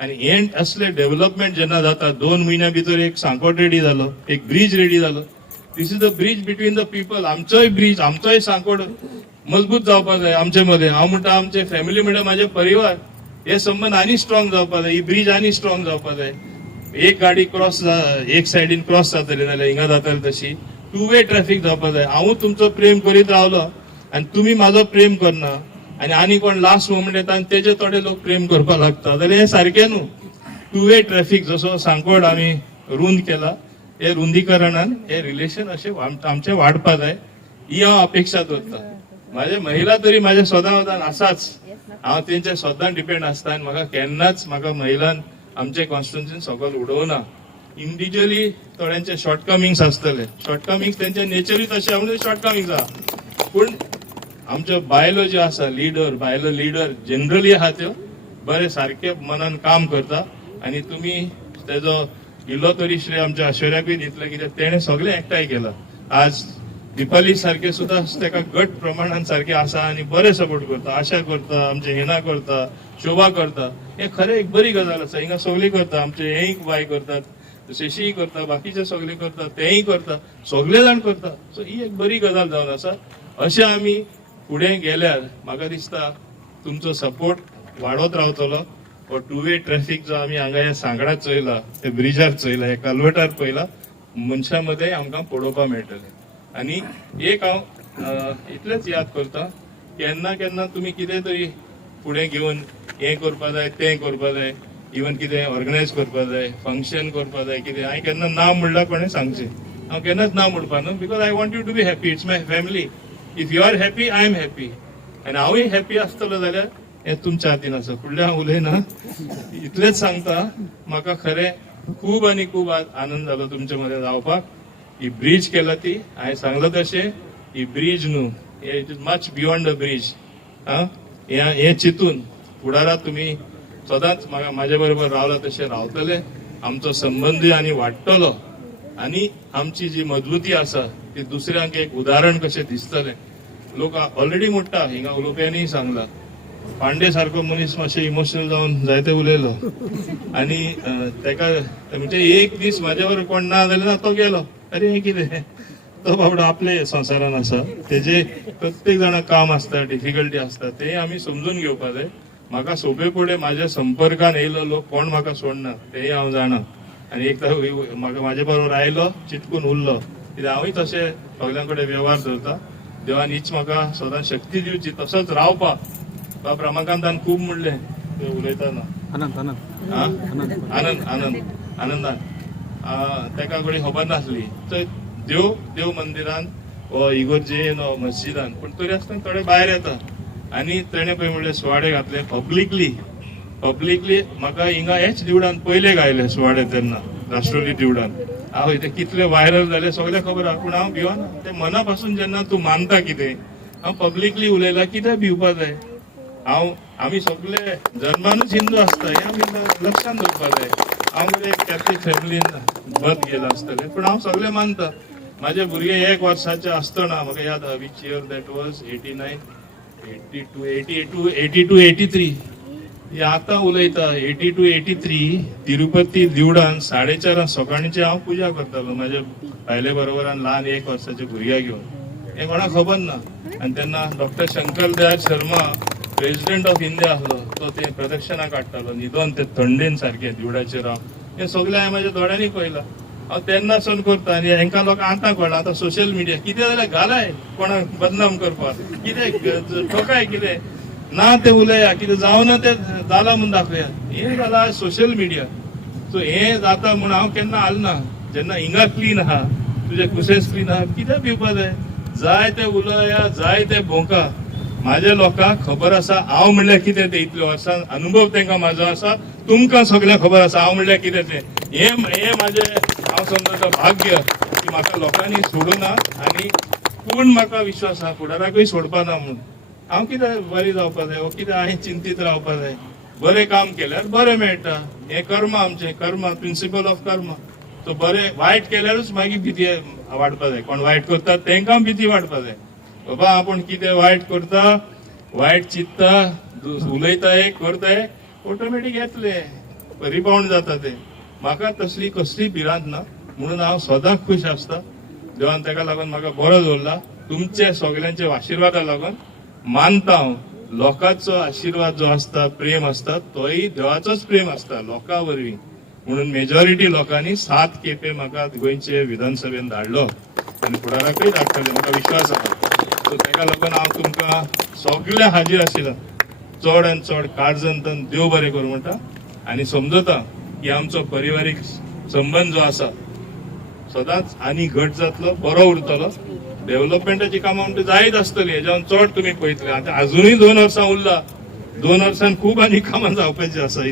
आणि हे असले डेव्हलपमेंट जेन्ना जाता 2 महिन्या भितर एक सांकोट रेडी जालो, एक ब्रिज रेडी जालो. This is the bridge between the people. आमचोय ब्रिज, आमचोय सांकोड मजबूत जावपा जाय आमचे मध्ये. हांव म्हणटा आमचे फॅमिली म्हणजे माझे परिवार हे संबंध आनी स्ट्रॉंग जावपा जाय. ही ब्रिज आनी स्ट्रॉंग जावपा जाय. एक गाडी क्रॉस एक सायडीन क्रॉस जातली जाल्यार हिंगा जाताली तशी 2 वे ट्रॅफिक जावपा जाय. हांव तुमचो प्रेम करीत रावलो आणि तुम्ही माझो प्रेम करना आणि कोण लास्ट मोमेंट येता आणि तेजे थोडे लोक प्रेम करपा लागता जाल्यार हे सारखें न्हू. 2 वे ट्रॅफिक जसो सांकोड आमी रुंद केला, हे रुंदीकरणान हे रिलेशन असे आमचे वाडपा जाय ही हांव अपेक्षा करता. माझे महिला तरी माझ्या स्वतःन आसाच. हांव तेंचे स्वतः डिपेंड आसता आनी म्हाका महिलान आमचे कॉन्स्टिट्युएन्सीन सकयल उडोवना. इंडिव्हिज्युअली थोड्यांचे शॉर्टकमिंग्स आसतले, शॉर्टकमिंग्स तेंचे नेचरूच अशें म्हणून शॉर्टकमिंग्स आहा. पूण आमच्यो बायलो ज्यो आसा बायलो लिडर जनरली आहा त्यो बरे सारखे मनान काम करता. आणि तुम्ही तेजो इल्लो तरी श्रेय आमच्या ऐश्वर्याकूय दितले कित्याक तेणे सगळे एकठांय केला. आज दिपाली सारखे सुद्धा तेका गट प्रमाणान सारखे आसा आणि बरे सपोर्ट करता. आशा करता, आमचे हेना करता, शोभा करता. हे खरें एक बरी गजाल आसा. हिंगा सगळी करता, आमचे हेय बाय करतात, शेशीय करता, बाकीचे सगळे करता, तेय करता, सगळे जाण करता. सो ही एक बरी गजाल जावन आसा. अशें आमी फुडें गेल्यार म्हाका दिसता तुमचो सपोर्ट वाडत रावतलो. हो 2 वे ट्रॅफिक जो आमी हांगा ह्या सांगडात चयला, ते ब्रिजार चयला, हे कल्वटार पयला, मनशां मध्ये आमकां पळोवपाक मेळटले. आणि एक हांव इतलेच याद करता, केन्ना तुमी कितें तरी फुडें घेवन हें करपा जाय, तें करपा जाय, इवन कितें ऑर्गनायज करपा जाय, फंक्शन करपा जाय, कितें हांवें केन्ना ना म्हणल्यार कोणें सांगचें. हांव केन्नाच ना म्हणपा न्हू, because I want you to be happy. It's my family. If you are happy, I am happy. आनी हांवूय हॅपी आसतलो जाल्यार हें तुमच्या हातीन आसा. फुडलें हांव उलयना, इतलेच सांगता. म्हाका खरें खूब आनी खूब आनंद जालो तुमचे मध्ये रावपाक. ही ब्रिज केला ती हांवें सांगला तशें ही ब्रिज न्हू, it is much beyond the bridge. हे चिंतून फुडारात तुम्ही सदांच माझ्या बरोबर रावला तशें रावतले. आमचो संबंद आनी वाडटलो आणि आमची जी मजबूती आसा ती दुसऱ्यांक एक उदाहरण कशें दिसतलें. लोक ऑलरेडी म्हणटा, हिंगा उलोवप्यांनी सांगला, पांडे सारको मनीस मातशें इमोशनल जावन जायते उलयलो आणि तेका म्हणजे एक दीस म्हाज्या बरोबर कोण ना जाल्यार ना तो गेलो. अरे हे कितें, तो बाबडो आपले संवसारान आसा, तेजे प्रत्येक जाणां काम आसता, डिफिकल्टी आसता, ते आमी समजून घेवपा जाय. म्हाका सोबे फुडें म्हाज्या संपर्कान येयलो लोक कोण म्हाका सोडना तेय हांव जाणा. आनी एक म्हाका म्हाजे बरोबर आयलो, चिटकून उरलो, कित्याक हांवूय तशें सगल्यां कडेन वेव्हार धरता. देवान हीच म्हाका सदां शक्ती दिवची तसोच रावपा. बाब रमाकांतान खूब म्हणलें ते उलयतना, आनंदान तेका कडेन खबर नासली. थंय देव मंदिरान वा इगर्जेन वा मस्जिदान, पूण तरी आसतना थोडे भायर येता. आनी तेणें पळय म्हणलें सुवाडे घातले पब्लिकली. म्हाका हिंगा हेच दिवडान पयले गायले सुवाडे तेन्ना राष्ट्रवादी दिवडान. हांव ते कितले व्हायरल जाले सगळे खबर आहा. पूण हांव भिवना. ते मना पासून जेन्ना तूं मानता कितें, हांव पब्लिकली उलयला, कितें भिवपा जाय. आमी सगळे जन्मानूच हिंदू आसता, हे आमी लक्षांत दवरपा जाय. हांव म्हणजे कॅथलीक फॅमिलीन बद गेला आसतलें, पूण हांव सगळें मानता. म्हाजे भुरगे 1 वर्साचे आसतना म्हाका याद आहा, विच इयर दॅट वॉज 89, 82, 83. आतां उलयता 82, 83 तिरुपती दिवडान 4:30 सकाळींची हांव पुजा करतालो म्हाज्या बायले बरोबर आनी ल्हान 1 वर्साच्या भुरग्याक घेवन. हें कोणाक खबर ना. आनी तेन्ना doctor Shankar Dayal Sharma president of India आसलो, तो ते प्रदक्षिणा काडटालो न्हिदोन ते थंडेन सारखे दिवडाचेर. हें सगळें हांवें म्हाज्या दोळ्यांनी पळयलां. हांव तेन्नासून करता. आनी हेंकां लोकांक आतां कळना. आतां सोशल मिडिया कितें जाल्यार घालाय कोणाक बदनाम करपाक, कितें ठोकाय, कितें ना ते उलया, कितें जावना ते जाला म्हूण दाखया. हें जाला सोशल मिडिया. सो हें जाता म्हूण हांव केन्ना आलना. जेन्ना हिंगा क्लीन आहा, तुजे कुसेस क्लीन आहा, कितें भिवपा जाय. जाय ते उलया, जाय ते भोंका. माझ्या लोकांक खबर आसा हांव म्हणल्यार कितें तें. इतल्या वर्सां अनुभव तेंकां म्हाजो आसा. तुमकां सगळ्यांक खबर आसा हांव म्हणल्यार कितें तें. हें म्हाजें हांव समजता भाग्य की म्हाका लोकांनी सोडूना. आनी पूण म्हाका विश्वास आहा फुडाराकूय सोडपा ना म्हणून. हांव कितें बरी जावपा जाय, कितें हांवें चिंतीत रावपा जाय. बरें काम केल्यार बरें मेळटा. हें कर्म आमचें, कर्म, प्रिंसिपल ऑफ कर्म. सो बरें वायट केल्यारूच मागीर भीती वाडपा जाय. कोण वायट करता तेंकां भीती वाडपा जाय. बाबा आपूण कितें वायट करता, वायट चिंतता, उलयता, करताय, ऑटोमॅटीक येतले. रिबाउंड जाता ते. म्हाका तसली कसली भिरांत ना, म्हणून हांव सदांच खुश आसता. देवान ताका लागून म्हाका बरो दवरला. तुमचे सगळ्यांचे आशिर्वादा लागून मानता हांव लोकांचो आशिर्वाद जो आसता, प्रेम आसता, तोय देवाचोच प्रेम आसता लोकां वरवीं. म्हणून मेजॉरिटी लोकांनी 7 केपे म्हाका गोंयचे विधानसभेन धाडलो आनी फुडाराकय धाडटले म्हाका विश्वास आसा. सो ताका लागून हांव तुमकां सगळे हाजीर आशिल्लो. चड आनी चड काळजंतन देव बरें करूं म्हणटा आनी समजता की आमचो पारिवारीक संबंद जो आसा सदांच आनी घट जातलो, बरो उरतलो. डेव्हलपमेंटाची कामां म्हणटा जायत आसतली, हेज्यावन चड तुमी पळयतले. आतां अजुनूय 2 वर्सां उरला, 2 वर्सांन खूब आनी कामां जावपाची आसा.